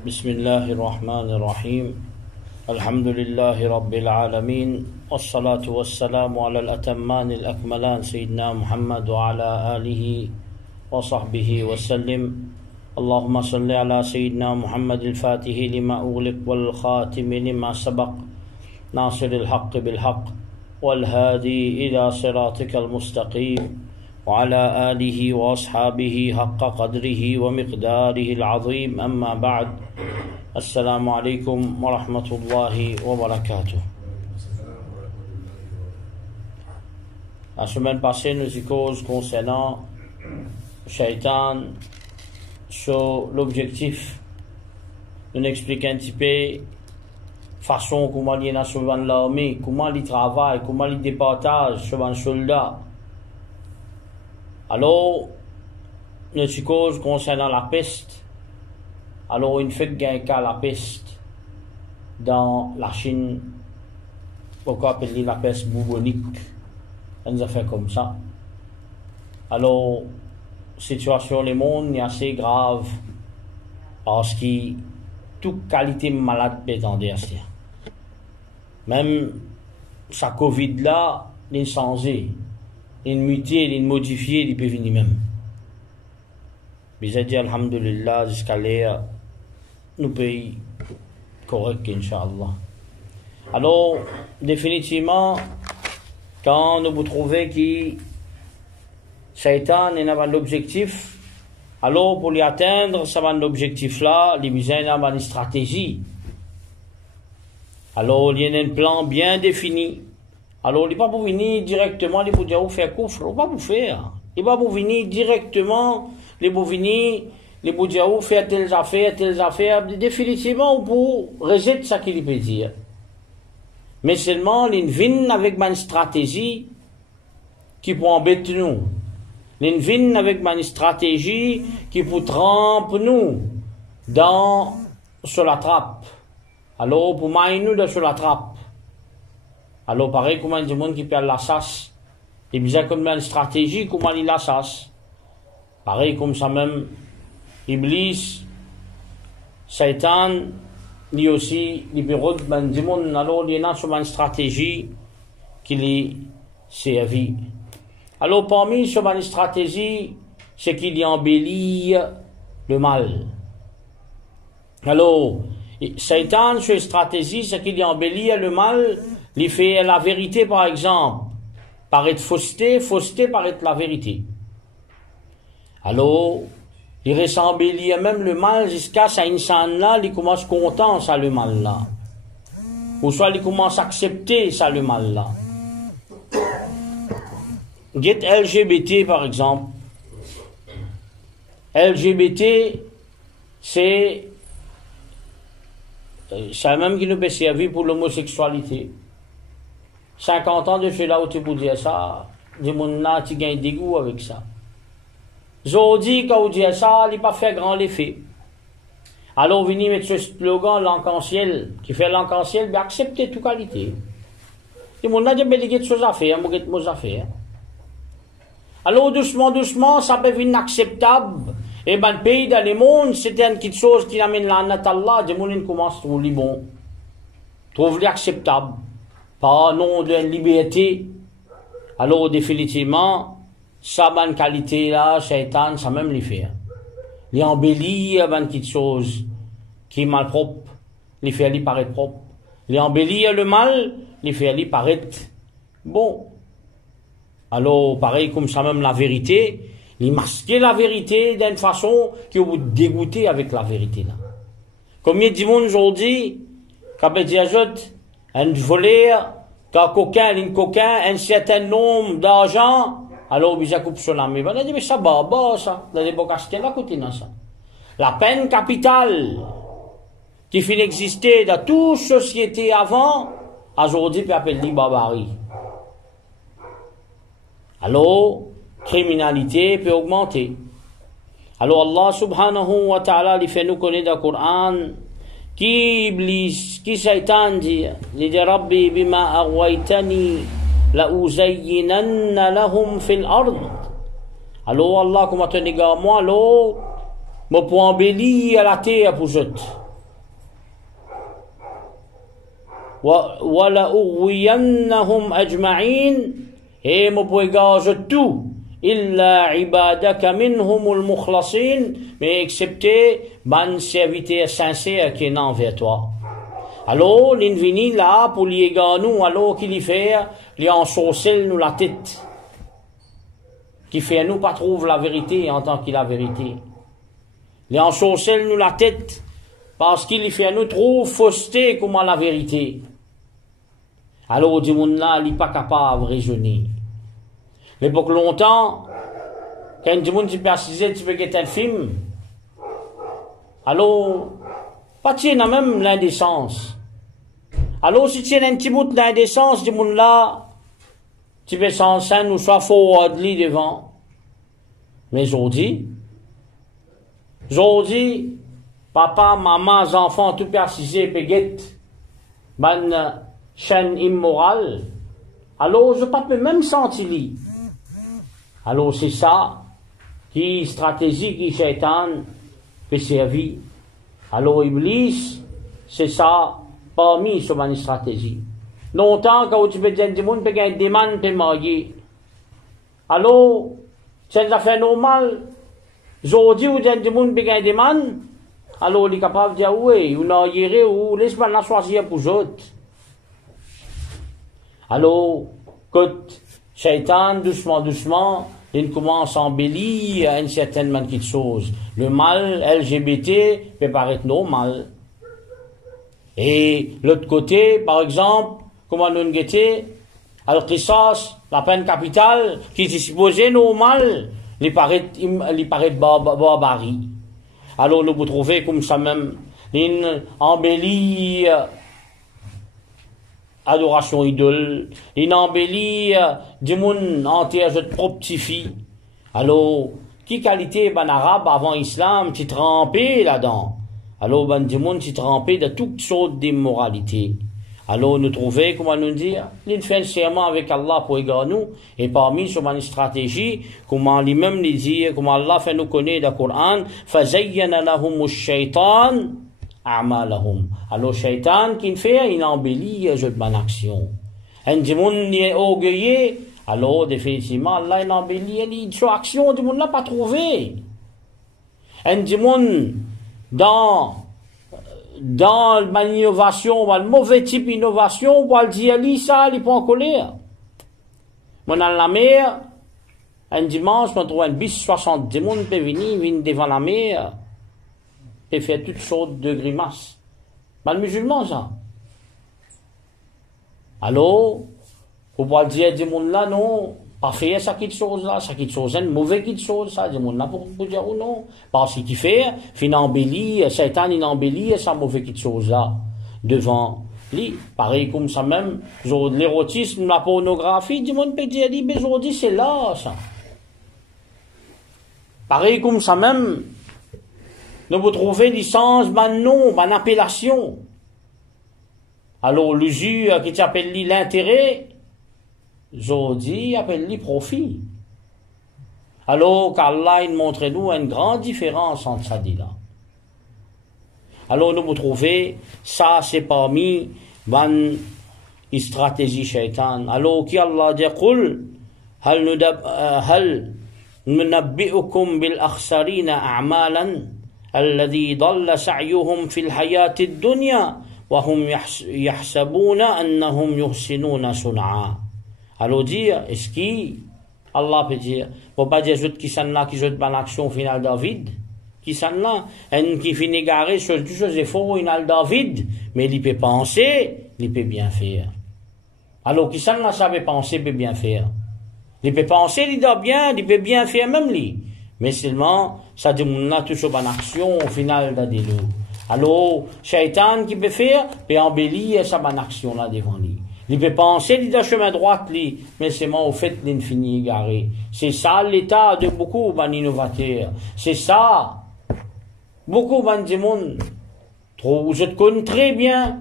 بسم الله الرحمن الرحيم الحمد لله رب العالمين والصلاة والسلام على الأتمان الأكملان سيدنا محمد وعلى آله وصحبه وسلم اللهم صل على سيدنا محمد الفاتح لما أغلق والخاتم لما سبق ناصر الحق بالحق والهادي إلى صراطك المستقيم وعلى آله وأصحابه حق قدره ومقداره العظيم أما بعد السلام عليكم ورحمة الله وبركاته. La semaine passée, nous y cause concernant Shaitan sur l'objectif. Nous expliquons un petit peu façon comment il y a sur l'armée, comment il travaille, comment il départage sur un soldat. Alors, nous y cause concernant la peste. Alors, une fois qu'il y a un cas la peste dans la Chine, pourquoi appeler la peste bubonique? On nous a fait comme ça. Alors, situation du monde est assez grave parce que toute qualité malade peut tendre à ça. Même sa Covid là, il est changé, il est muté, il est modifié, il peut venir même. Mais j'ai dit alhamdulillah jusqu'à l'air, nous payons correct, Inch'Allah. Alors, définitivement, quand nous vous trouvez que Shaitan n'a pas l'objectif, alors pour l'y atteindre, ça va l'objectif-là, il y a une stratégie. Alors, il y a un plan bien défini. Alors, il n'est pas pour venir directement, il faut dire, vous faire coffre, il ne va pas vous faire. Il va vous venir directement, il va venir, il va dire, vous faire telles affaires, définitivement, pour rejeter ce qu'il peut dire. Mais seulement, il vient avec une stratégie qui peut embêter nous. Il vient avec une stratégie qui peut tremper nous sur la trappe. Alors, pour mailler nous sur la trappe. Alors, pareil, comme un monde qui perd la chasse. Il besoin comme une stratégie, comment il la chasse. Pareil, comme ça même, Iblis, Satan, lui aussi, il peut retenir du monde. Alors, il y a une stratégie qui lui servit. Alors, parmi ces stratégies, c'est qu'il y embellit le mal. Alors, Satan, sur stratégie, c'est qu'il y embellit le mal, il fait la vérité, par exemple, paraître fausseté paraître la vérité. Alors, il reste embellir même le mal jusqu'à ça, là, il commence content, ça, le mal là. Ou soit il commence à accepter ça, le mal là. Get LGBT, par exemple. LGBT, c'est même qui nous peut servir pour l'homosexualité. 50 ans de cela où tu peux dire ça, du monde là, tu gagnes des goûts avec ça. Aujourd'hui, quand vous dites ça, il n'a pas fait grand effet. Alors, venez mettre ce slogan, l'arc-en-ciel, qui fait l'arc-en-ciel, bien accepter toute qualité. Du monde là, il y a des choses à faire, il y a des choses à faire. Alors, doucement, ça peut devenir acceptable. Et ben, le pays dans le monde, c'est une petite chose qui amène la Allah, du monde commence à trouver bon. Trouve-les acceptable. Pas non de liberté. Alors, définitivement, ça, bonne qualité là, Shaitan, ça même les fait. Il embellit une petite chose qui est mal propre, les fait aller paraître propre. Il embellit le mal, les fait aller paraître bon. Alors, pareil comme ça même la vérité, il masquer la vérité d'une façon qui vous dégoûter avec la vérité là. Combien de monde aujourd'hui, quand on dit un voleur, un coquin, un certain nombre d'argent, alors, vous avez coupé sur la main. On dit, mais ça, ça. Dans les bocasquets, là, côté, dans ça. La peine capitale, qui finit d'exister dans toute société avant, aujourd'hui, peut appeler barbarie. Alors, criminalité peut augmenter. Alors, Allah subhanahu wa ta'ala, il fait nous connaître dans le Coran, qui Iblis, qui Shaitan dit, il dit, Rabbi bima aghwaytani, la uzayyinanna lahum fil ard. Alors Allah, comment tu dis, moi, alors, me pour embellir à la terre pour jeter. وَلَأُغْوِيَنَّهُمْ أَجْمَعِينَ et me pouvez gage tout إِلَّا عِبَادَكَ مِنْهُمُ الْمُخْلَصِينَ mais excepté ban serviteur sincère qui est envers toi. Alors, l'invini là, pour les gars nous, alors qu'il y fait, les ensorcelle nous la tête. Qui fait nous pas trouve la vérité en tant qu'il la vérité. Les ensorcelle nous la tête, parce qu'il y fait nous trouve fausseté comme la vérité. Alors, du monde là, il n'est pas capable de raisonner. Mais pour longtemps, quand du monde tu persiste, tu peux guetter un film. Alors, pas tiens même l'indécence. Alors, si tu as un petit bout d'indécence, du monde là, tu peux s'en scène ou soit faux devant. Mais aujourd'hui, papa, maman, enfants, tout persisé, péguette, ban chaîne immorale. Alors, je pas peux même sentir. Alors, c'est ça, qui stratégie, qui shaitan, peut servir. Alors, Iblis, c'est ça, parmi sur ma stratégie. Longtemps, quand tu peux dire, du monde peut gagner des man, peut marier. Alors, c'est une affaire normale. Aujourd'hui, vous dites, du monde peut gagner des man. Alors, il est capable de dire, oui, ou non, ou laisse-moi la choisir pour autres. Alors, écoute, Shaitan, doucement, il commence à embellir une certaine manière de choses. Le mal LGBT peut paraître normal. Et l'autre côté, par exemple, comment nous guetter, al-qisas, la peine capitale, qui est supposée normal, il paraît barbarie. Alors, nous vous trouvez comme ça même, une embellie adoration idole, une embellie du monde entier, je te propre petit fille. Alors, qui qualité, ben, arabe avant l'islam, tu trempé là-dedans. Alors, ben, du monde, tu trempé de toutes sortes d'immoralités. Alors, nous trouvons, comment nous dire, il fait un serment avec Allah pour égarer nous, et parmi sur une stratégie, comment lui-même nous dire, comment Allah fait nous connaître le Coran, فَزَيَّنَ لَهُمُ الشَّيْطَانِ أَعْمَالَهُمْ. Alors, shaitan, qui fait, il embellit, je de bonne action. Un du monde est orgueilleux, alors, définitivement, Allah, il embellit, il dit, action, du monde n'a pas trouvé. Un du monde, dans l'innovation, le mauvais type d'innovation, on dit, ça, il n'est pas en colère. Moi, dans la mer, un dimanche, on trouve un bis 70 monde peut venir devant la mer, et faire toutes sortes de grimaces. Ben, le musulman, ça. Alors, faut pas dire, du monde là, non, pas faire ça, quelque chose là, ça, quelque chose, un mauvais quelque chose, ça, du monde là, pour dire, ou non. Parce qu'il fait, il embellit, Satan, il embellit, ça, mauvais quelque chose là, devant lui. Pareil comme ça même, l'érotisme, la pornographie, du monde peut dire, mais aujourd'hui, c'est là, ça. Pareil comme ça même, nous vous trouvez licence, ben nom, ben appellation. Alors, l'usure qui t'appelle l'intérêt, aujourd'hui, appelle profit. Alors qu'Allah montre nous une grande différence entre ça dit là. Alors, nous vous trouvez, ça c'est parmi ban stratégie shaitan. Alors, qui Allah dit, قل هل ننبئكم بالأخسرين أعمالا الذي ضل سعيهم في الحياة الدنيا وهم يحسبون أنهم يحسنون صنعا. Alors dire, est-ce qu'Allah peut dire, faut pas dire qui sont là, qui jouent dans l'action finale David, qui sont là, un qui finit garé sur toutes choses efforts finale David, mais il peut penser, il peut bien faire. Alors qui sont là, savait penser, peut bien faire. Il peut penser, il doit bien, il peut bien faire même lui. Mais seulement, ça demande là toujours une action au final d'Adélo. Alors, Shaitan qui peut faire, peut embellir sa bonne action là devant lui. Il peut penser, il doit chemin droit lui, mais c'est moi au fait l'infini égaré. C'est ça l'état de beaucoup d'innovateurs. C'est ça. Beaucoup de monde. Je te connais très bien,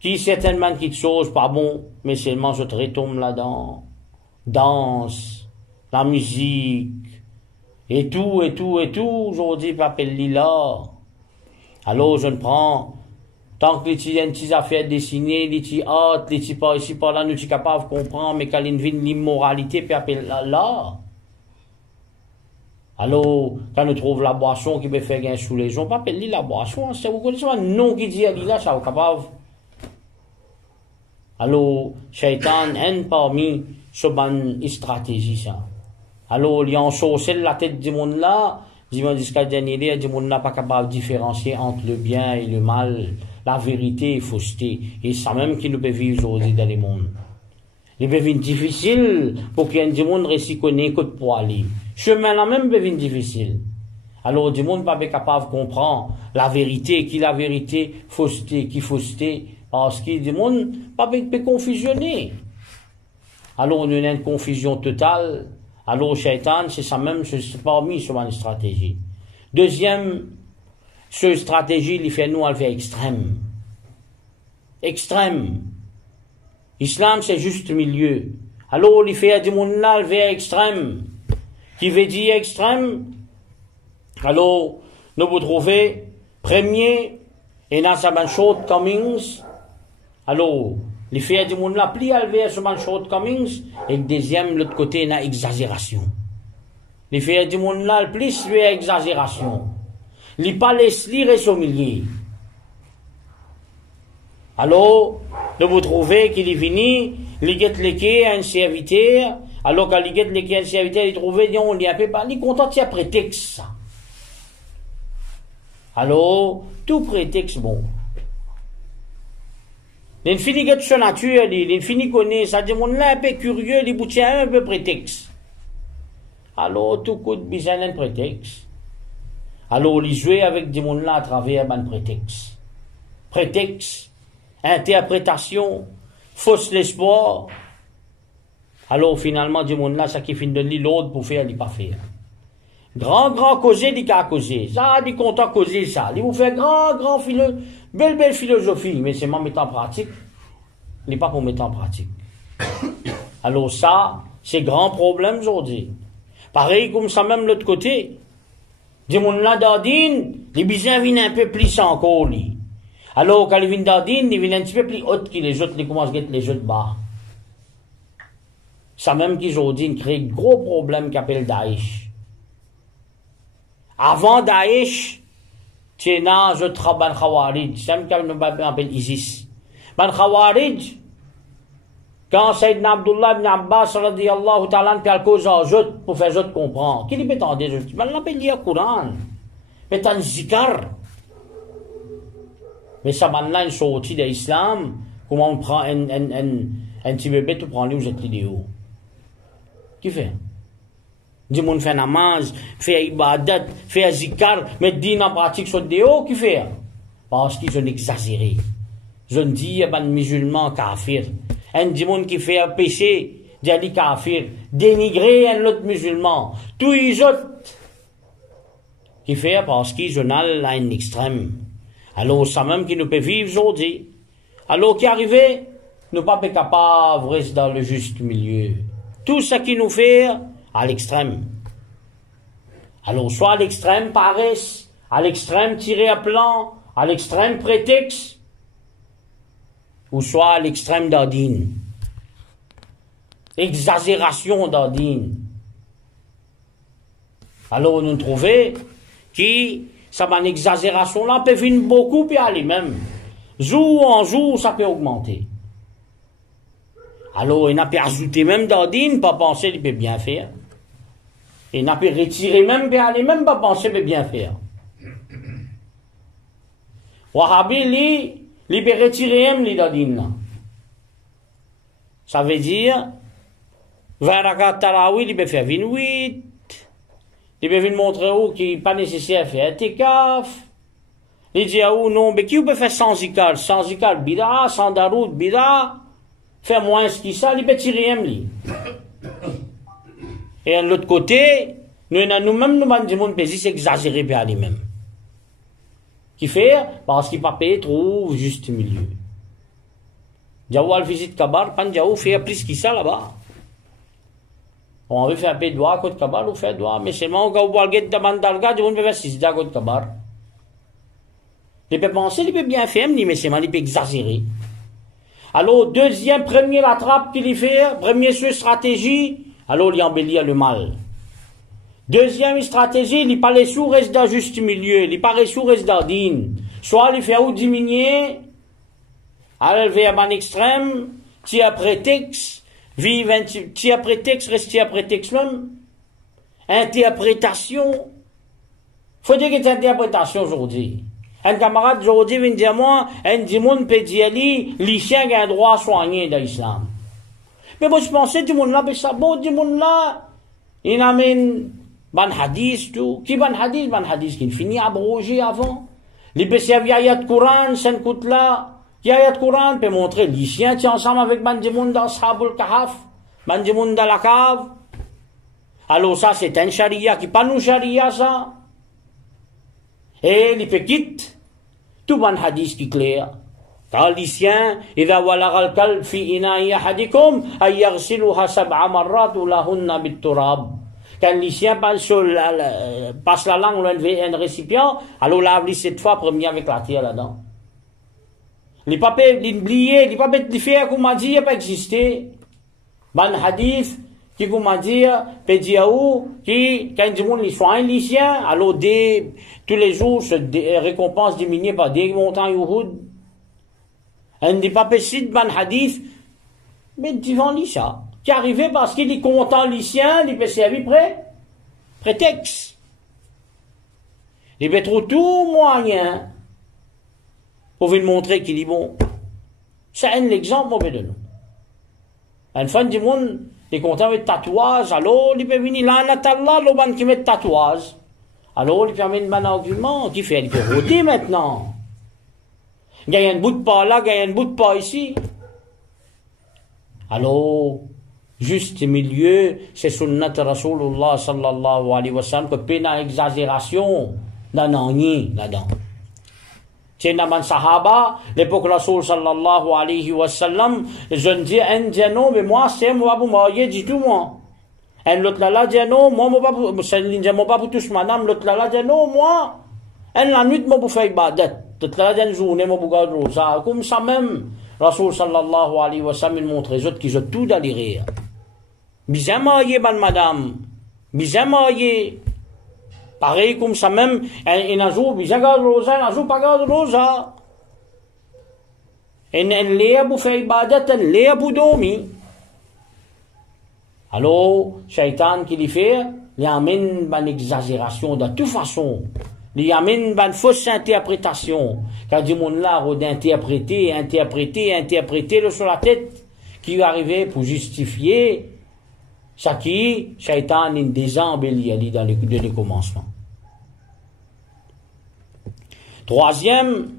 qui certainement qui te chose pas bon, mais seulement je te retombe là-dedans. Danse, la musique, et tout, aujourd'hui, m'appelle Lila. Alors, je ne prends Tant que les petits affaires dessinées, les petits hâtes, les petits pas ici, pas là, nous sommes capables de comprendre, mais quand il y a une l'immoralité, puis appelle là. Alors, quand nous trouvons la boisson qui peut faire gagner sous les gens, pas appeler la boisson, c'est vous connaissez un nom qui dit à là, ça vous capable. Alors, Shaitan est parmi ce ban stratégie, ça. Alors, il y a un sorcier la tête du monde là, jusqu'à dernier dia, du monde là pas capable de différencier entre le bien et le mal, la vérité et fausseté. Et ça même qui nous peut vivre aujourd'hui dans le monde. Il peut vivre difficile pour qu'il y ait du monde réussi connaît que pour aller. Chemin là même peut vivre difficile. Alors, du monde pas capable de comprendre la vérité, qui la vérité, fausseté, qui fausseté, parce qu'il du monde pas peut confusionner. Alors, on a une confusion totale. Alors, Shaitan, c'est ça même, c'est parmi sur une stratégie. Deuxième, cette stratégie, il fait nous, elle fait extrême. Extrême. Islam, c'est juste milieu. Alors, il fait du monde là, il fait extrême. Qui veut dire extrême? Alors, nous vous trouvez, premier, et dans sa bonne shortcomings. Alors, les faits du monde là, plus élevé sur mon shortcomings, et le deuxième, l'autre côté, il y a exagération. Les faits du monde là, le plus, il y a exagération. Les pas laisse lire et s'humilier. Alors, de vous trouver qu'il est venu, il guette l'équé à un serviteur, alors quand il guette l'équé à un serviteur, il trouve, on lui a fait parler, content, il y a prétexte. Alors, tout prétexte, bon. Il finit de sa nature, il finit connaître, ça dit, mon là un peu curieux, il bout un peu prétexte. Alors, tout coup de besoin d'un prétexte. Alors, il joue avec des monde là à travers un prétexte. Prétexte, interprétation, fausse l'espoir. Alors, finalement, des monde là, ça qui finit de lui l'autre pour faire, il pas faire. Grand causer, il a causé. Ça, il content causer ça. Il vous fait grand belle philosophie, mais c'est pas mettre en pratique. Il n'est pas pour mettre en pratique. Alors ça, c'est grand problème aujourd'hui. Pareil comme ça même l'autre côté. Des monde là d'Ardine, les bisins viennent un peu plus encore, lui. Alors, quand ils viennent d'Ardine, ils viennent un petit peu plus haut que les autres, ils commencent à get les autres bas. Ça même qu'aujourd'hui, ils créent gros problème qu'appelle Daesh. Avant Daesh, c'est là, je travaille ban Khawarij. C'est même qu'on appelle ISIS. Ban Khawarij, quand Sayyidina Abdullah ibn Abbas, radiyallahu ta'ala, puis à cause à eux, pour faire eux comprendre. Qui lui peut tendre, je dis, mais l'appelle lire le Coran. Mais un zikar. Mais ça, maintenant, une sortie de l'islam, comment on prend un petit bébé, tu prends lui, vous êtes l'idéal. Qui fait? Du monde fait namaz, fait ibadat, fait zikar, mais dit en pratique sur déo, qui fait? Parce qu'ils ont exagéré. Je ne dis, un musulman kafir. Un du monde qui fait un péché, dit kafir, dénigrer un autre musulman. Tous les autres, qui fait parce qu'ils ont à un extrême. Alors, ça même qui nous peut vivre aujourd'hui. Alors, qui arrivait, nous pas capables de rester dans le juste milieu. Tout ce qui nous fait, à l'extrême. Alors, soit à l'extrême paresse, à l'extrême tirer à plan, à l'extrême prétexte, ou soit à l'extrême d'ordine. Exagération d'ordine. Alors, nous trouvons qui, ça va une exagération là, peut venir beaucoup, puis aller même. Jour en jour, ça peut augmenter. Alors, il n'a pas ajouté même d'ordine, pas penser qu'il peut bien faire. Il n'a pas retiré même, puis aller même pas penser qu'il peut bien faire. Wahhabi, il peut retirer même les d'ordine là. Ça veut dire, 20 rakat tarawih, il peut faire 28. Il peut venir montrer où qu'il n'est pas nécessaire de faire tikaf. Il dit à où non, mais qui peut faire sans zikar, bida, sans daroud, bida. Faire moins ce qui ça, il peut tirer un li. Et de l'autre côté, nous-mêmes, nous avons des gens exagérés par lui-même. Qui fait? Parce qu'il pas payé, trouve juste milieu. Diaou al visite Kabar, pan Diaou fait plus que ça là-bas. On veut faire un peu de doigt à côté Kabar, on fait doigt, mais seulement quand on va get de mandalga, on peut faire 6 à côté Kabar. Il peut penser, il peut bien faire, mais c'est mal, il peut exagérer. Alors, deuxième, premier la trappe qu'il y fait, premier sur stratégie, alors il embellit le mal. Deuxième stratégie, il pas les sous reste dans juste milieu, il pas les sous reste dans din. Soit il fait ou diminuer, alors vers un extrême, tia prétexte, vive un tia prétexte, reste tia prétexte même. Interprétation. Faut dire que c'est interprétation aujourd'hui. Un camarade aujourd'hui vient dire moi, un dimon peut dire les chiens ont un droit soigné dans l'islam. Mais moi je pensais du monde là, mais ça bon, du monde là, il amène ban hadith tout. Qui ban hadith qui finit abrogé avant. Les PCV ayat Coran, sen coûte là. Qui ayat Coran peut montrer les chiens qui ensemble avec ban dimon dans Ashabul Kahf, ban dimon dans la cave. Alors ça c'est un charia qui pas nous charia ça. Et les petites tout ban hadith qui est clair. Car l'isien, إذا ولغ الكلب في إناء أحدكم أن يغسلها 7 مرات ولهن بالتراب. Quand l'isien passe la langue dans un récipient, alors lave-lui 7 fois premier avec la terre là-dedans. Les papiers, les oubliés, les papiers de faire, comme on dit, n'a pas existé. Ban hadith, qui comme on dit, peut dire où, qui, quand du monde les soigne l'isien, alors tous les jours, récompense diminuée par des montagnes Uhud. Un des papiers cite ban hadith, mais devant l'isha, qui arrivait parce qu'il est content l'isien, il peut servir prétexte. Il peut trouver tout moyen pour lui montrer qu'il est bon. C'est un exemple, mon de nous. Un fan du monde, il est content avec tatouage, alors il peut venir là, Natallah, l'auban qui met tatouage. Alors il permet un bon argument, qui fait, il peut rôder maintenant. Il y a un bout de pas là, il y a un bout de pas ici. Alors, juste milieu, c'est sunnat Rasulullah sallallahu alayhi wa sallam, que pena exagération, dans rien là-dedans. C'est dans Sahaba, l'époque Rasul sallallahu alayhi wa sallam, je ne dis un dit non, mais moi, c'est moi, vous m'auriez dit tout moi. Un l'autre là dit non, moi, moi, pas pour toucher madame, l'autre là dit non, moi. Un la nuit, moi, pour faire ibadat. L'autre là dit une journée, moi, pour garder rosa. Comme ça même, Rasul sallallahu alayhi wa sallam, il montre les autres qui ont tout d'aller rire. Bien marié, madame. Bien marié. Pareil comme ça même, un jour, bien garde rosa, un jour, pas garde rosa. Un léa pour faire ibadat, un léa pour dormir. Alors, Shaitan qui lui fait, il amène une exagération de toute façon. Il amène une fausse interprétation. Quand du monde là, d'interpréter, le sur la tête, qui est arrivé pour justifier ça qui, Shaitan, est désembelli dans le commencement. Troisième,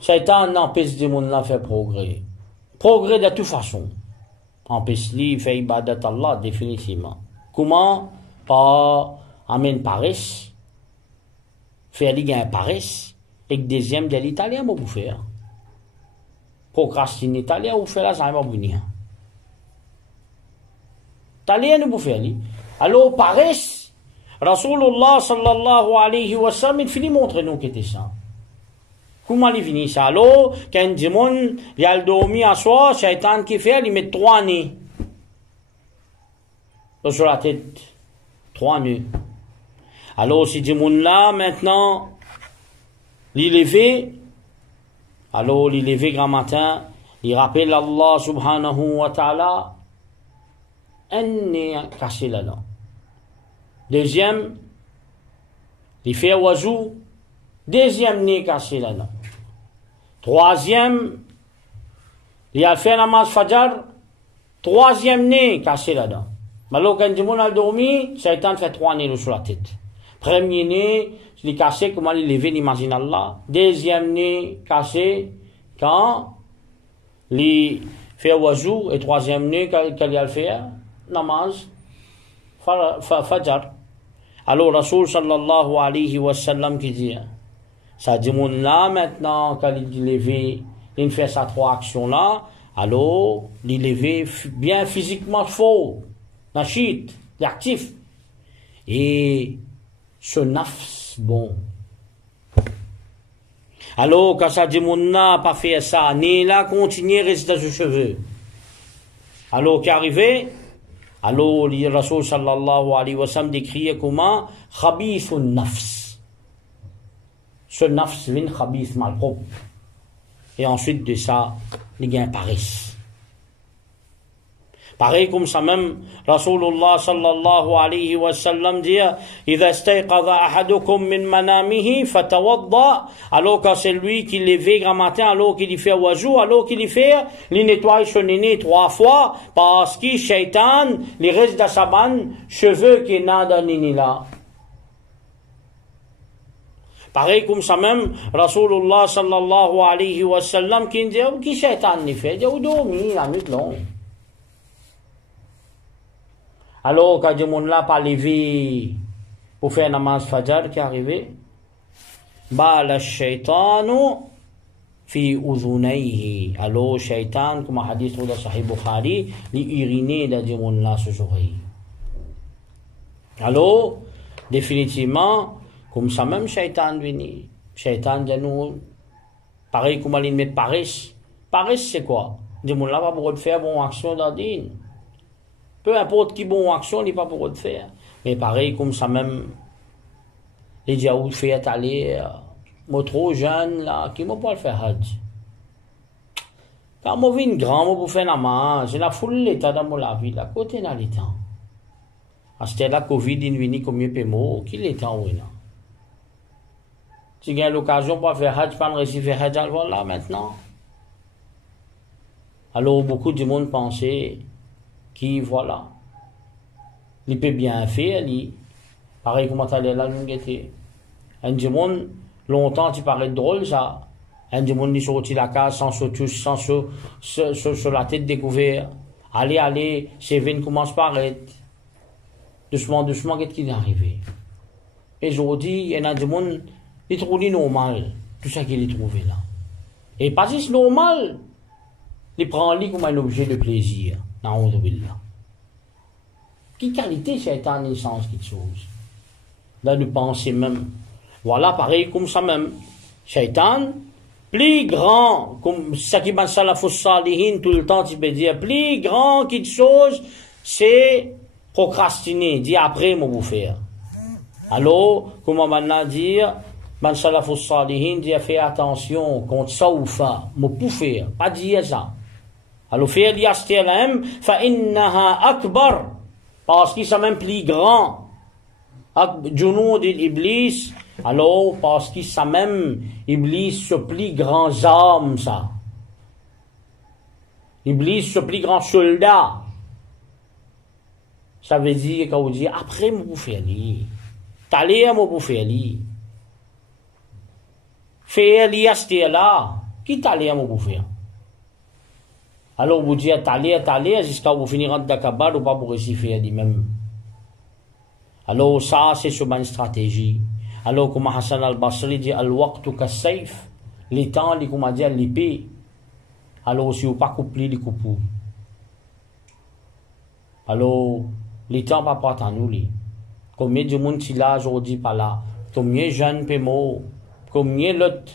Shaitan n'empêche du monde là faire progrès. Progrès de toute façon. Empêche-lui faire ibadat Allah définitivement. Comment? Par amène paresse, faire lui un paresse, et que deuxième de l'italien, vous faire. Procrastiner italien, vous faire là, ça va venir. Italien, vous faire lui. Alors, paresse, Rasulullah sallallahu alayhi wa sallam, il finit montrer nous qui était ça. Comment il finit ça? Alors, quand du monde, il a dormi à soi, Shaitan qui fait, il met 3 nez. Sur la tête. 3 nœuds. Alors, si du monde là, maintenant, il levé, alors, il levé grand matin, il rappelle Allah subhanahu wa ta'ala, un nez cassé là-dedans. Deuxième, il fait oiseau, deuxième nez cassé là-dedans. Troisième, il a fait namaz fajr, troisième nez cassé là-dedans. Alors, quand du monde a dormi, Shaitan fait 3 nez sur la tête. Premier nez, il est cassé, comment il levé, imagine Allah. Deuxième nez cassé, quand il fait oiseau, et troisième nez, qu'il a fait, namaz, fajr. Alors, Rasul sallallahu alayhi wa sallam qui dit, ça dit, mon là, maintenant, quand il levé, il fait ces 3 actions-là, alors, il levé bien physiquement fort, nachit, l'actif. Et, ce nafs, bon, Alors, quand ça dit mon n'a pas fait ça, ni là, continuer, rester dans ses cheveux. Alors, qui est arrivé? Alors, le Rasul sallallahu alayhi wa sallam décrit comment khabithun nafs. Ce nafs vient khabith malpropre. Et ensuite de ça, les gains parissent. Pareil comme ça même, Rasulullah sallallahu alayhi wa sallam dit, إذا استيقظ أحدكم من منامه فتوضأ, alors que c'est lui qui l'éveille grand matin, alors qu'il y fait wajou, alors qu'il y fait, il nettoie son nez 3 fois, parce que shaitan, il reste dans sa bande, cheveux qui n'a dans nini là. Pareil comme ça même, Rasulullah sallallahu alayhi wa sallam qui dit, qui shaitan n'y fait, il dit, où dormir la nuit longue. Alors, quand Dieu là pas levé pour faire namaz fajr qui est arrivé, bala shaitanu fi udhunayhi. Alors, shaitan, comme hadith de Sahih Bukhari, il uriné dans Dieu là ce jour-là. Alors, définitivement, comme ça même shaitan venu. Shaitan de nous, pareil comme il met Paris. Paris c'est quoi? Dieu là pas pour faire bonne action dans din. Peu importe qui bon action, il n'est pas pour le faire. Mais pareil, comme ça même, les Djaoud fait aller, moi trop jeune, là, qui m'a pas le faire hajj. Quand moi viens grand, moi pour faire namaz, j'ai la foule l'état dans la vie, là, côté dans l'état. À ce là Covid, il vient comme mieux pémo, qui l'état, oui, là. Si j'ai l'occasion pour faire hajj, pas me réussir faire hajj, voilà, maintenant. Alors, beaucoup de monde pensait, qui voilà, il peut bien faire, pareil comme t'as là, nous était. Un démon, longtemps, tu paraît drôle, ça. Un démon, il sortit la case sans se toucher, sans sur la tête découverte. Allez, Sévin commence par être. Doucement, qu'est-ce qui est arrivé? Et aujourd'hui, il y a un démon, il trouve normal, tout ça qu'il a trouvé là. Et pas juste normal, il prend lui comme un objet de plaisir. Quelle qualité shaitan est sens quelque chose? Là, nous pensons même. Voilà, pareil comme ça même. Shaitan, plus grand, comme ça qui m'a salafus salihin tout le temps, tu peux dire, plus grand quelque chose, c'est procrastiner, dire après, moi, vous faire. Alors, comment maintenant dire, man salafus salihin, dire, fais attention, contre ça ou ça, moi, pour faire, pas dire ça. Alors, faire l'ISTLM, فَإِنَّهَا أَكْبَرُ, parce qu'il est même plus grand. Junoud l'Iblis, alors, parce qu'il est même, Iblis, ce plus grand arme, ça. Iblis, ce plus grand soldat. Ça veut dire, quand vous dites, après, moi, vous faire li. T'allez, moi, vous faire li. Faire l'ISTLA, qui t'allez, moi, vous faire? Alors vous dites allez, jusqu'à vous finir de Kabar ou pas pour réussir faire lui-même. Alors ça, c'est sur une stratégie. Alors comme Hassan al-Basri dit, al-waqtu kas-sayf, les temps, les comment dire, l'épée. Alors si vous pas couplé, les coupes. Alors, les temps pas pour attendre nous. Combien de monde qui là aujourd'hui pas là? Combien de jeunes peut mort? Combien l'autre?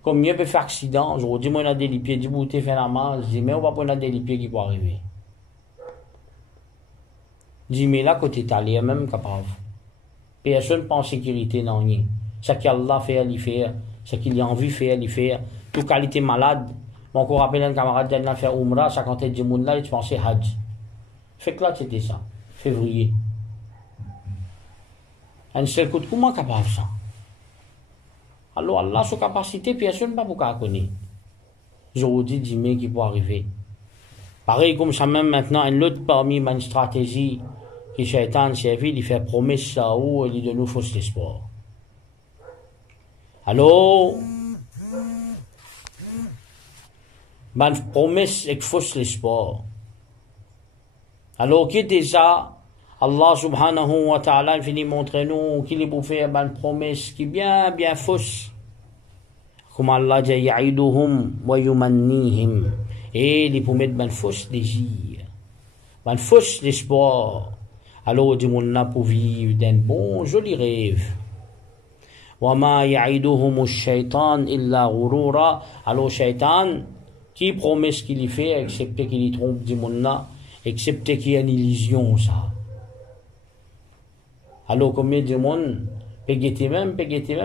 Combien peut faire accident? Aujourd'hui, moi, on a des lipiers, du bouté, fait la main. Je dis, mais on va prendre des lipiers qui peuvent arriver. Je dis, mais là, côté italien, même capable. Personne pense en sécurité, non, rien. Ce qu'Allah fait, il fait. Ce qu'il a envie de faire, il fait. Toute qualité malade. Mon encore rappelle un camarade qui a fait Umrah, ça quand du monde là, il pensait Hajj. Fait que là, c'était ça. Février. Un seul coup de comment capable ça? Alors, Allah, sa capacité, personne ne peut pas connaître. Je vous dis, dis-moi qui peut arriver. Pareil comme ça, même maintenant, un autre parmi une stratégie qui Shaitan servi, il fait promesse ça ou il de nous fausse l'espoir. Alors, une promesse et fausse l'espoir. Alors, qui était ça? Allah subhanahu wa ta'ala finit montrer nous qu'il est pour faire une promesse qui est bien fausse. Comme Allah dit, ya'iduhum wa yumannihim. Et il est pour mettre une fausse désir, une fausse espoir. Alors, du monde là pour vivre d'un bon, joli rêve. وَمَا يَعِدُهُمُ الشَّيْطَانِ إِلَّا غُرُورًا. Alors, Shaitan, qui promet ce qu'il y fait, excepté qu'il y trompe du monde là, excepté qu'il y a une illusion, ça. Alors, combien de monde, pégueté même,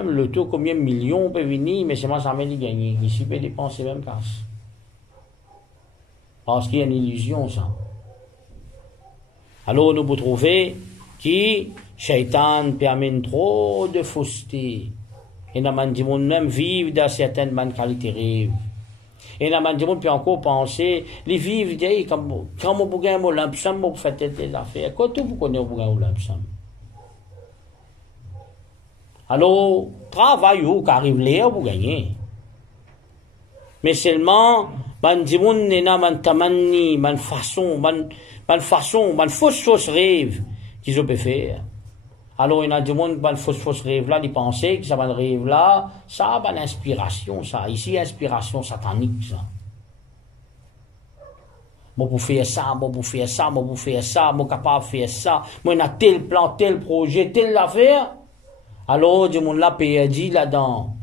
le taux, combien de millions peut venir, mais c'est moi, ça m'a dit gagner. Ici, peut dépenser même casse. Parce qu'il y a une illusion, ça. Alors, nous pouvons trouver que Shaitan permet trop de fausseté. Et nous avons même vivre dans certaines bonnes qualités rêves. Et nous avons peut encore penser, les vivre, quand on peut gagner un lampsam, on peut faire des affaires. Quand on peut connaître un lampsam. Alors, travail où qu'arrive l'air pour gagner. Mais seulement, man dimoun nena man tamanni, man façon, man fausse rêve qu'ils ont pu faire. Alors, il y a des gens qui fausse rêve là, ils pensaient que ça va rêve là, ça a une inspiration, ça. Ici, inspiration satanique, ça. Moi, pour faire ça, moi, pour faire ça, moi, pour faire ça, moi, capable de faire ça, moi, il y a tel plan, tel projet, telle affaire. Alors, des gens là, perdu là-dedans.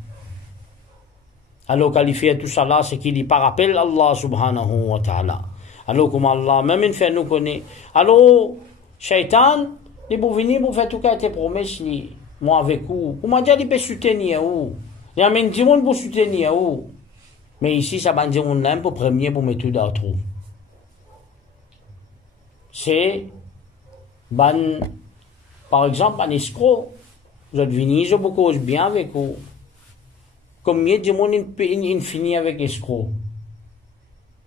Alors, quand il fait tout ça là, c'est qu'il n'y a pas rappel Allah subhanahu wa ta'ala. Alors, comme Allah, même il fait nous connaître. Alors, Shaitan, il peut venir pour faire tout cas tes promesses, moi avec vous. Comment dire, il peut soutenir où? Il y a même du monde pour soutenir où? Mais ici, ça va dire on l'aime pour premier pour mettre tout dans le trou. C'est, par exemple, un escroc. Vous êtes venus, je vous cause bien avec vous. Combien de monde il finit avec escroc?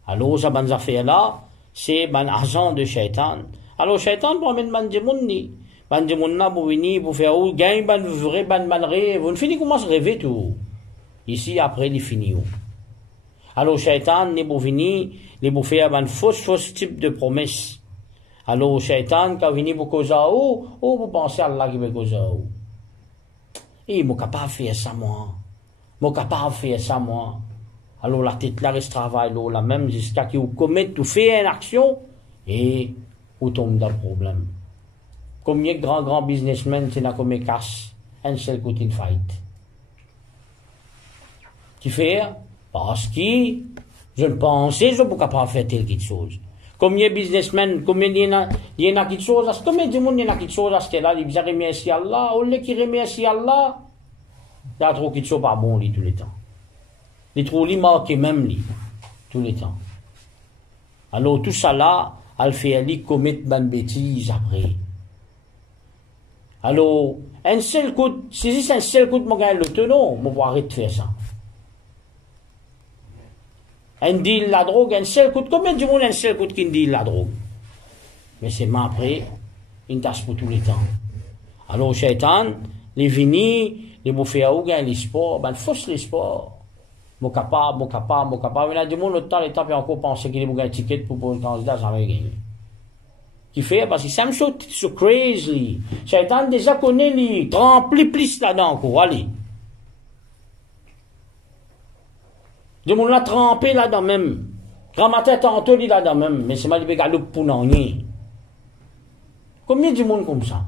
Alors, ça ban affaire là, c'est ban agent de Shaitan. Alors, Shaitan promène ban de monde ni. Ban de monde là pour venir, pour faire ou gagne ban vrai, ban rêve. Vous finissez commence à rêver tout. Ici, après, il finit où? Alors, Shaitan n'est pour venir, il pour faire ban fausse type de promesse. Alors, Shaitan, quand venu pour causer où, vous pensez à Allah qui veut causer où? Et il m'a capable de faire ça, moi. Moi, capable de faire ça, moi. Alors, la tête là reste travail, là, même jusqu'à qu'il commette ou fait une action, et vous tombe dans le problème. Combien de grands businessmen, c'est là comme casse, un seul côté de fight. Qui fait? Parce que, je ne pensais, je ne suis pas capable de faire telle quelque chose. Combien de businessmen, combien il y en a quelque chose, combien de monde il y en a quelque chose, à ce là, il remercie Allah, ou qui remercie Allah, il y a trop quelque chose pas bon, tous les temps. Il trouve les marqués même, tous les temps. Alors, tout ça là, elle fait aller commettre une bêtise après. Alors, un seul coup, si c'est un seul coup de mon gars, le tenant, on va arrêter de faire ça. Un deal la drogue, un seul coup, combien de monde un seul coup qui deal la drogue? Mais c'est ma après, une tâche pour tous les temps. Alors, Shaitan, les vini, les bouffées à ou gagne les sports, ben, fausse les sports. Mon capable. Il y a des gens, l'autre temps, les temps, puis encore penser qu'il y a un ticket pour un candidat, ça va gagner. Qui fait, parce que ça me saute so crazy. Shaitan déjà connaît, lui, rempli plus là-dedans, encore, allez. Des gens là trempé là-dedans même. Grand matin, tantôt, il là-dedans même. Mais c'est mal de galoupe pour n'en rien. Combien de monde comme ça?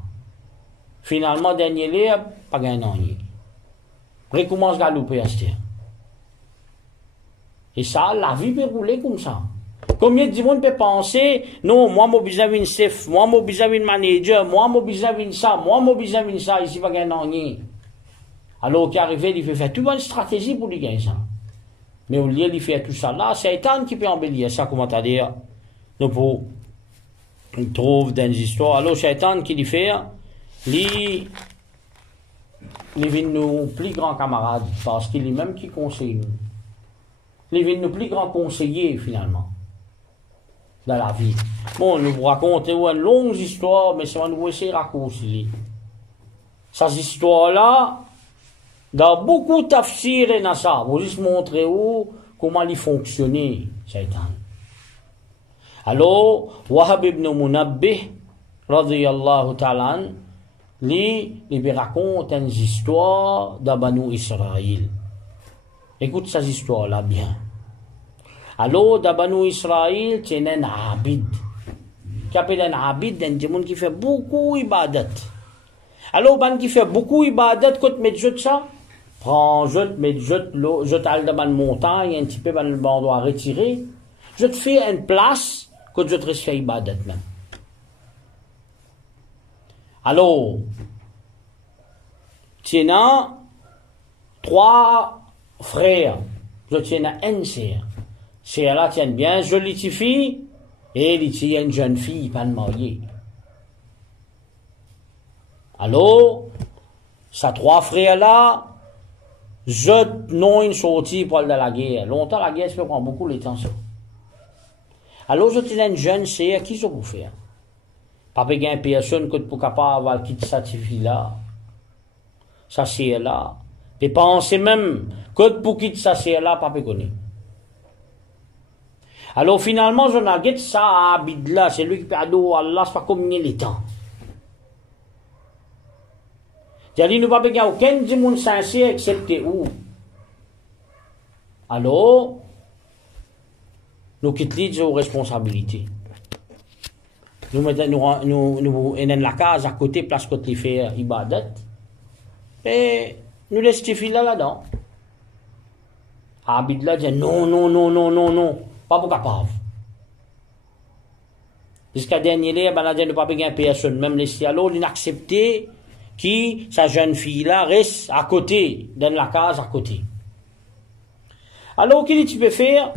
Finalement, dernier lieu, pas gagné n'en rien. Recommence galouper à ce terre. Et ça, la vie peut rouler comme ça. Combien de monde peut penser, non, moi, j'ai besoin d'un chef, moi, j'ai besoin d'un manager, moi, j'ai besoin de ça, moi, j'ai besoin de ça, ici, pas gagner n'en rien. Alors, qui arrive, il fait faire toute une stratégie pour lui gagner ça. Mais au lieu de faire tout ça là, c'est Satan qui peut embellir ça, comment t'as dire. Donc, on trouve dans les histoires. Alors, Satan qui lui fait, lui vient nos plus grands camarades, parce qu'il est même qui conseille nous. Il vient nos plus grands conseillers, finalement, dans la vie. Bon, nous vous racontons une longue histoire, mais c'est va nous essayer de raccourcir. Ces histoires-là, dans beaucoup de tafsir et dans ça, vous juste montrer comment il fonctionnait, Shaitan. Alors, Wahab ibn Munabbih, radiyallahu ta'ala, il raconte une histoire de Banu Israël. Écoute ces histoires-là bien. Alors, de Banu Israël, c'est un abid. Qui appelle un abid, un monde qui fait beaucoup d'ibadat. Alors, ban qui fait beaucoup ibadat, quand met jette ça, prends, jette l'eau, jette à la montagne, un petit peu, ban doit retirer. Je te fais une place, quand je te fais ibadat même. Alors, tu as 3 frères, je tiens à une sœur. Sœur là tient bien, jolie fille, et il y a une jeune fille, pas mariée. Alors, ces 3 frères là, je n'ont une sortie pour aller dans la guerre. Longtemps la guerre, ça peut prendre beaucoup de temps. Alors, je tiens une jeune sœur, qui ça pour faire? Papa a une personne que pour capable de quitter cette fille-là, sa sœur-là. Et pensez même que pour quitter sa sœur-là, papa connaît. Alors finalement, je n'ai pas ça à Abid-là, c'est lui qui peut dire Allah, c'est pas comme les temps. C'est-à-dire, nous n'avons pas aucun du monde sincère excepté où. Alors, nous quittons nos responsabilités. Nous mettons la case à côté, place côté faire ibadat. Et nous laissons ces filles là-dedans. Abid là dit non, pas pour capable. Jusqu'à dernier lieu, ben là, ne pas payer personne, même les sialos, l'inaccepté, qui, sa jeune fille là, reste à côté, dans la case à côté. Alors, qu'est-ce que tu peux faire?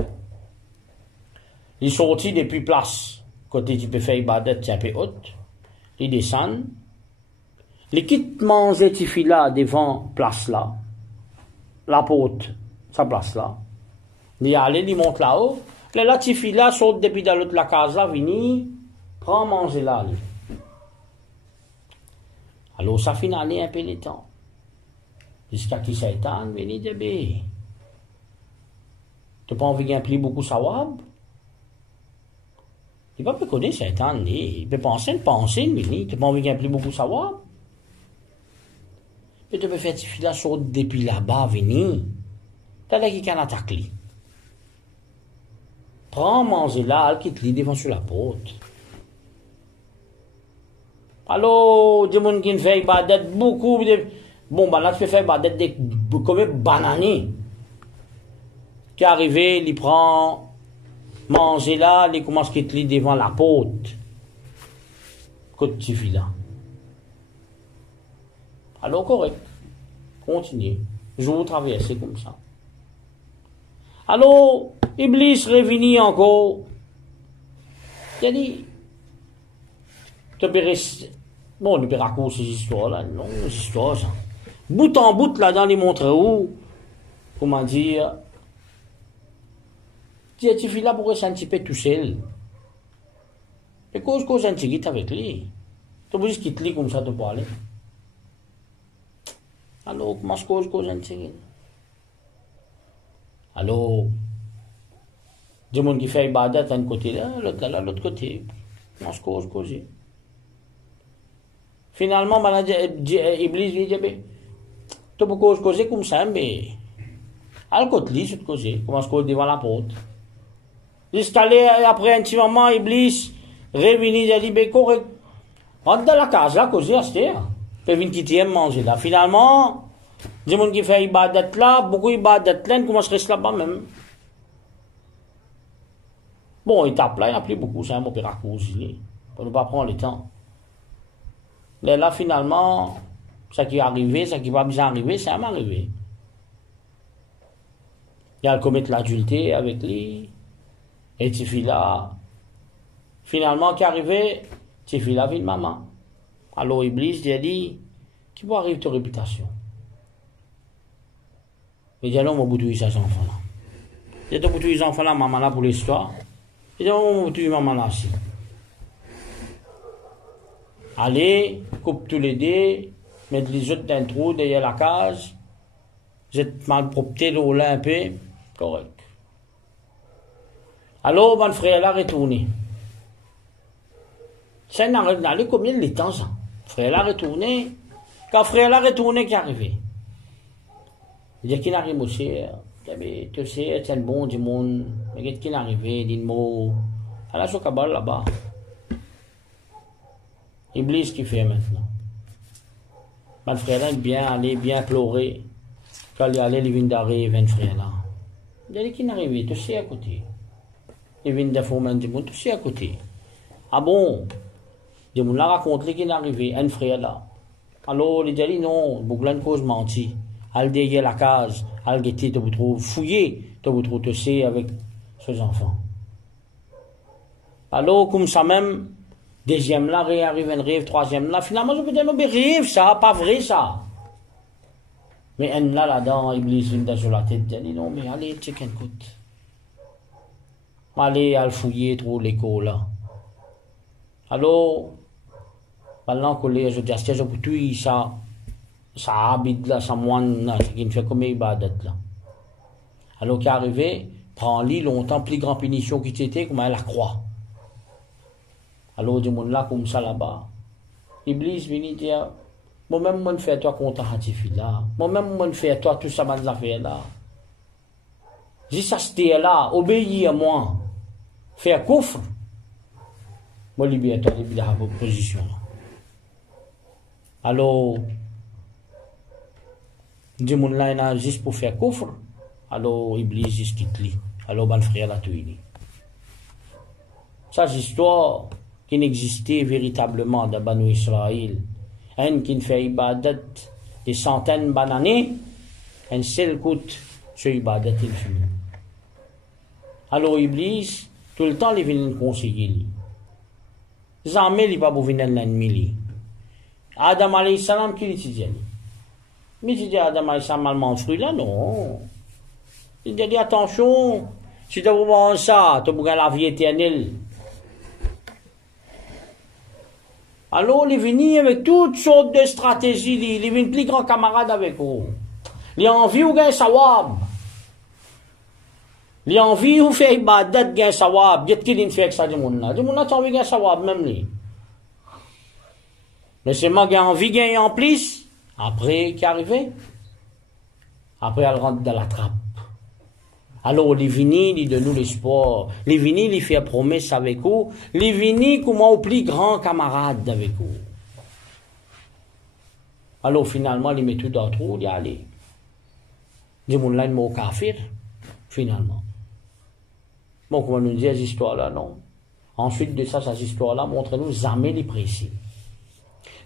Il sortit depuis place. Côté tu peux faire ibadat, c'est un peu haute. Il descend. Il quitte manger tes filles là devant place là. La porte, sa place là. Il allait, il monte là-haut. Là, tes filles là sortent depuis dans l'autre la case là, vini, prend manger là. Alors ça finit aller un peu le temps. Jusqu'à qui Satan vient dire, tu n'as pas envie de gagner beaucoup sawab? Il ne peut pas connaître Satan, il peut penser, tu n'as pas envie de gagner beaucoup sawab? Mais tu peux faire tes filles là sortent depuis là-bas, vini. T'as là qui can attaquer. Prends manger là, quitte-les devant sur la porte. Alors, des gens qui font ibadat beaucoup de... Bon, ben là, tu peux faire ibadat comme banani. Qui est arrivé, il prend manger là, il commence à quitter devant la porte. Côté tu fais là. Alors, correct. Continuez. Je vous traverse comme ça. Alors, Iblis revenu encore. Il a dit, tu peux rester. Bon, il peut raconter ces histoires-là. Non, ces histoires, ça. Bout en bout, là-dedans, il montre où, comment dire, tu es là pour rester un petit peu tout seul. Et cause un petit peu avec lui. Tu peux juste quitter comme ça, tu peux aller. Alors, comment cause un petit peu? Alors, des gens qui font ibadat d'un côté là, l'autre côté. On se cause. Finalement, Iblis lui dit, tu peux causer comme ça, mais à côté, tu peux causer. Comment se cause devant la porte. Jusqu'à après un petit moment, Iblis revenu, il dit, correct. Rentre dans la case là, causer à cette heure. Puis venir quitter manger là. Finalement, des gens qui font ibadat là, beaucoup ibadat là, ils commencent à rester là-bas même. Bon, il tape là, il n'y a plus beaucoup, c'est un mot raccourci, pour ne pas prendre le temps. Mais là, finalement, ça qui est arrivé, ça qui va bien arriver, ça m'est arrivé. Il a commis l'adultère avec lui, et Tifi là, finalement, qui est arrivé, Tifi là, vit de maman. Alors, Iblis, il a dit, qui va arriver ta réputation? Il dit, alors, on va bouter ces enfants-là. Il dit, on va bouter les enfants-là, maman là, pour l'histoire. Il dit, on va bouter maman là aussi. Allez, coupe tous les dés, mettre les autres dans un trou derrière la case, vous êtes mal propté l'eau là un peu, correct. Alors, mon frère là retourné. Ça n'a allé combien de temps ça? Frère là retourné, quand frère là retourné qui est arrivé. Il dit qu'il arrive aussi, tu sais, c'est un bon du monde, mais qu'est-ce qui est arrivé, dit le mot, à la là-bas. Iblis qui fait maintenant. Ben frère là, bien aller, bien pleurer. Quand il allait, il vient d'arriver, ben frère là. Il dit qu'il n'arrive, tu sais à côté. Il vient de faire du monde, tu sais à côté. Ah bon? Il m'a raconté qu'il n'arrivait, un frère là. Alors, il dit non, Bouglan cause menti. Al déguer la case, al guetter, tu vous trouves fouillé, tu vous trouves, tu sais, avec ses enfants. Alors, comme ça même, deuxième là, arrive un rêve, troisième là, finalement, je peux dire, non, mais rêve, ça, pas vrai, ça. Mais un là, là-dedans, Iblis vient sur la tête, il dit, non, mais allez, check un coup. Allez, al fouiller, trop l'écho, là. Alors, pendant que les je dis, je peux tuer ça, habite là, ça moine, là, qui ne fait comme ibadat, là. Alors, qui est arrivé, prend-lui longtemps, plus grand punition qui était, comme elle la croix. Alors, du monde là, comme ça là-bas. Iblis vient dire, moi-même, moi, je fais toi contre Hatifi là. Moi-même, moi, je fais toi tout ça, man, affaires là. Si ça c'était là, obéis à moi, faire coffre, moi, libère toi, libère vos positions là. Alors, du monde là, il a juste pour faire coffre. Alors, Iblis, juste quitte lui. Alors, ben, frère, là, tout il. Ça, c'est l'histoire qui n'existait véritablement dans Banu Israël. Un qui ne fait ibadat des centaines d'années, un seul coûte ce ibadat il finit. Alors Iblis, tout le temps, il vient conseiller. Jamais il va pas venir l'ennemi. Adam alayhi salam qui dit mais il dit Adam alayhi salam mal mange fruit là, non. Il dit attention, si tu veux voir ça, tu vas la vie éternelle. Alors, il vient avec toutes sortes de stratégies, il vient plus grand camarade avec vous. Il a envie de gagner sawab. Il a envie de faire ibadat de gagner sawab. Il y a qui fait ça du monde là. Du monde là, tu as envie de gagner sawab même lui. Mais c'est moi qui a envie de gagner en plus. Après, qui est arrivé? Après, elle rentre dans la trappe. Alors, les vini, il donne nous l'espoir. Les vini, il fait promesse avec vous. Les vini, comment au plus grand camarade avec vous. Alors, finalement, il met tout dans le trou, il dit, allez. Dis mon là, il m'a kafir, finalement. Bon, comment nous dit ces histoires-là, non? Ensuite de ça, ces histoires-là, montrez-nous jamais les précis.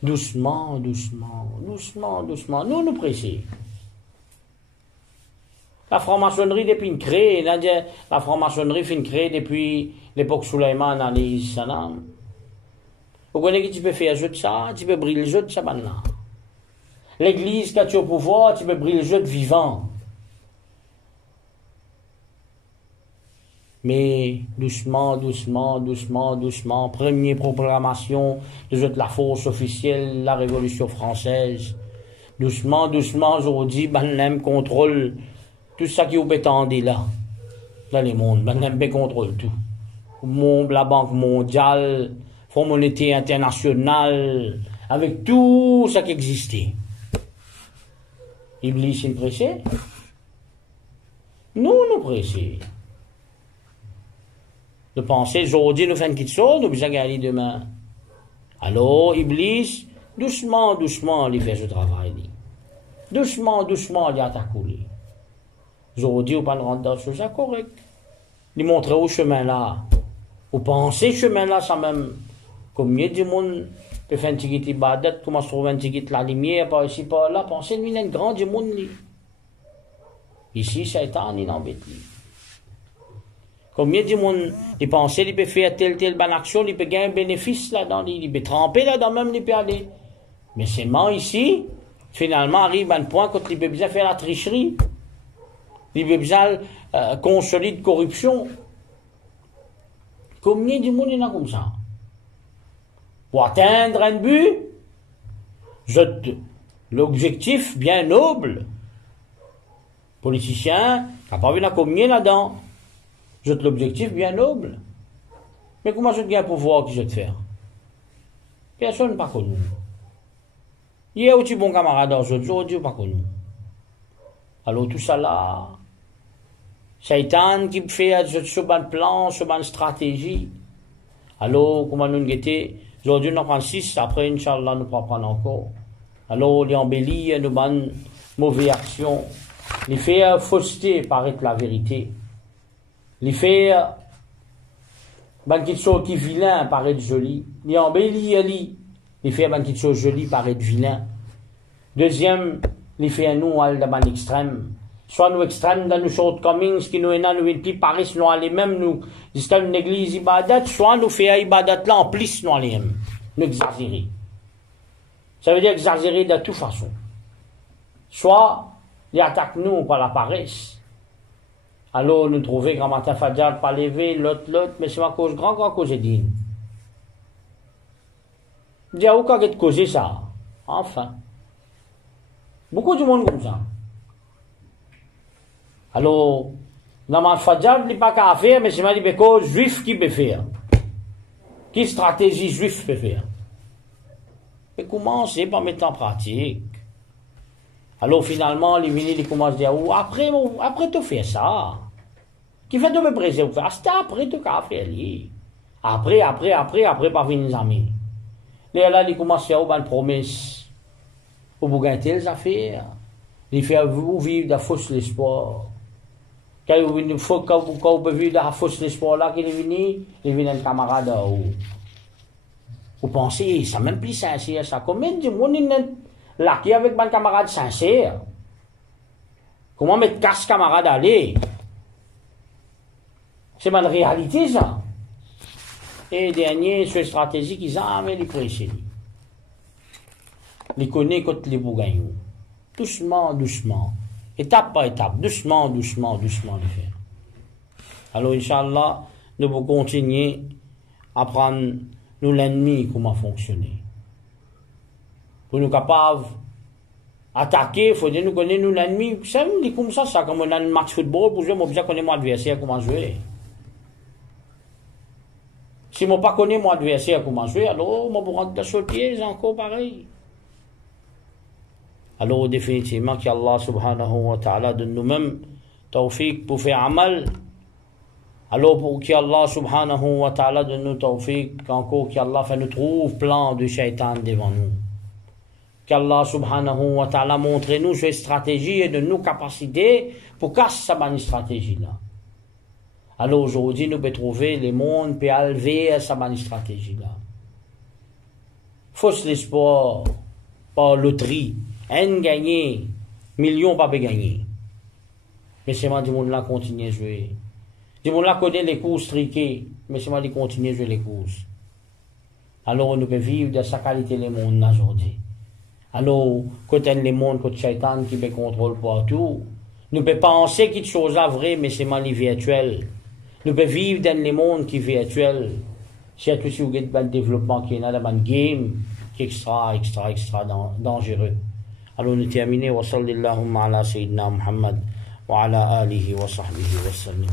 Doucement, doucement, doucement, doucement. Nous pressés. La franc-maçonnerie depuis une créée, la franc-maçonnerie fait une créée depuis l'époque Suleiman alayhi salam. Vous connaissez que tu peux faire un jeu de ça, tu peux briller le jeu de ça maintenant. L'église, quand tu es au pouvoir, tu peux briller le jeu de vivant. Mais doucement, doucement, doucement, doucement, première proclamation de la force officielle, la Révolution française. Doucement, doucement, aujourd'hui, ben, contrôle tout ça qui est étendu là, dans le monde, ben, contrôle tout. La Banque mondiale, Fonds monétaire international, avec tout ça qui existait. Iblis est pressé? Nous pressés. De penser, aujourd'hui, nous faisons quelque chose, nous besoin d'aller demain. Alors, Iblis, doucement, doucement, il fait ce travail. Doucement, doucement, il attaque. Aujourd'hui, on ne rentre dans ce chose correct. Il montre au chemin là. Vous pensez chemin là, ça même. Combien de monde peut faire un petit ibadat, comment se trouve un petit la lumière, par ici, par là. Pensez, lui, il y a un grand du monde. Ici, Satan, il embête. Combien de monde, il pensait, il peut faire telle bonne action, il peut gagner un bénéfice là-dedans, il peut tremper là-dedans même, il peut aller. Mais c'est moi ici, finalement, arrive à un point quand il peut bien faire la tricherie. Il peut bien consolider corruption. Combien de monde il y en a comme ça? Pour atteindre un but, l'objectif bien noble. Politicien, n'a pas vu la combien là-dedans? Jette l'objectif bien noble. Mais comment je te gagne pouvoir que je te faire? Personne pas connu. Hier, où tu bon camarade, aujourd'hui, pas connu. Alors, tout ça là, Satan qui fait ce bon plan, ce bonne stratégie. Alors, comment nous guetter? Aujourd'hui, nous prenons 6, après, Inch'Allah, nous prendre encore. Alors, les embellit, nous bonnes mauvaises actions. Les faire fausseté paraître la vérité. Les faire, quelque chose qui vilain paraître joli. Les embellit, les faire quelque chose joli paraître vilain. Deuxième, les faire nous, à l'extrême. Soit nous extrêmes dans nos shortcomings, qui nous plus paraissent nous les mêmes, nous, c'est une église ibadat, soit nous faisons ibadat là en plus nous les mêmes. Nous exagérer. Ça veut dire exagérer de toute façon. Soit, ils attaquent nous par la paresse. Alors, nous trouvons grand matin Fadjar pas lever, l'autre, mais c'est ma cause, grand cause d'ine. Je dis, où qu'est-ce causer ça? Enfin. Beaucoup de monde comme ça. Alors, dans ma Fadjar, il n'y a pas qu'à faire, mais c'est ma cause juif qui peut faire. Quelle stratégie juif peut faire? Et commencer par mettre en pratique. Alors finalement, les venus, ils commencent à dire, oh, après tu fais ça. Qui fait de me briser ou faire? C'est après tu as fait lui. Après, pas venir les amis. Là, ils commencent à faire une promesse. Pour vous gagner les affaires. Ils font vous vivre de la fausse l'espoir. Quand vous vivez de la fausse l'espoir là, qu'ils viennent un camarade à vous. Vous pensez, ça même plus sincère, ça. Combien de monde là qui avec un camarade sincère? Comment mettre casse camarade à aller? C'est ma réalité, ça. Et dernier, sur stratégie qu'ils ont, mais les pressés. Les connaît quand les vous gagnent. Doucement, doucement. Étape par étape. Doucement, les faire. Alors, Inch'Allah, nous allons continuer à apprendre nous l'ennemi comment fonctionner. Pour nous capables d'attaquer, il faut dire nous connaître nous l'ennemi. C'est comme ça, comme on a un match de football, pour jouer, on bien connaître mon adversaire comment jouer. Si je ne pas connais mon adversaire comment jouer, alors je vais rentrer sur le pied, c'est encore pareil. Alors définitivement qu'Allah subhanahu wa ta'ala donne nous-mêmes tawfiq pour faire amal. Alors pour qu'Allah subhanahu wa ta'ala donne nous tawfiq, encore qu'Allah fait nous trouve plan de shaitan devant nous. Qu'Allah subhanahu wa ta'ala montre nous ses stratégies et de nos capacités pour casser sa bonne stratégie-là. Alors aujourd'hui, nous pouvons trouver les mondes pour élever sa bonne stratégie-là. Fausse l'espoir, par loterie, un gagné, millions pas gagner. Mais c'est moi du monde là continue à jouer. Du monde là connaît les courses triquées, mais c'est moi qui continue à jouer les courses. Alors nous pouvons vivre de sa qualité les mondes aujourd'hui. Alors, quand on les mondes, quand Shaitan qui me contrôle partout, nous pouvons penser quelque chose là vrai, mais c'est mal virtuel. Nous pouvons vivre dans les mondes qui sont virtuels. Surtout si vous avez un développement qui est dans un game qui est extra dangereux. Alors nous terminons. Wa sallallahu ala sayyidina Muhammad wa ala alihi wa sahbihi wa sallam.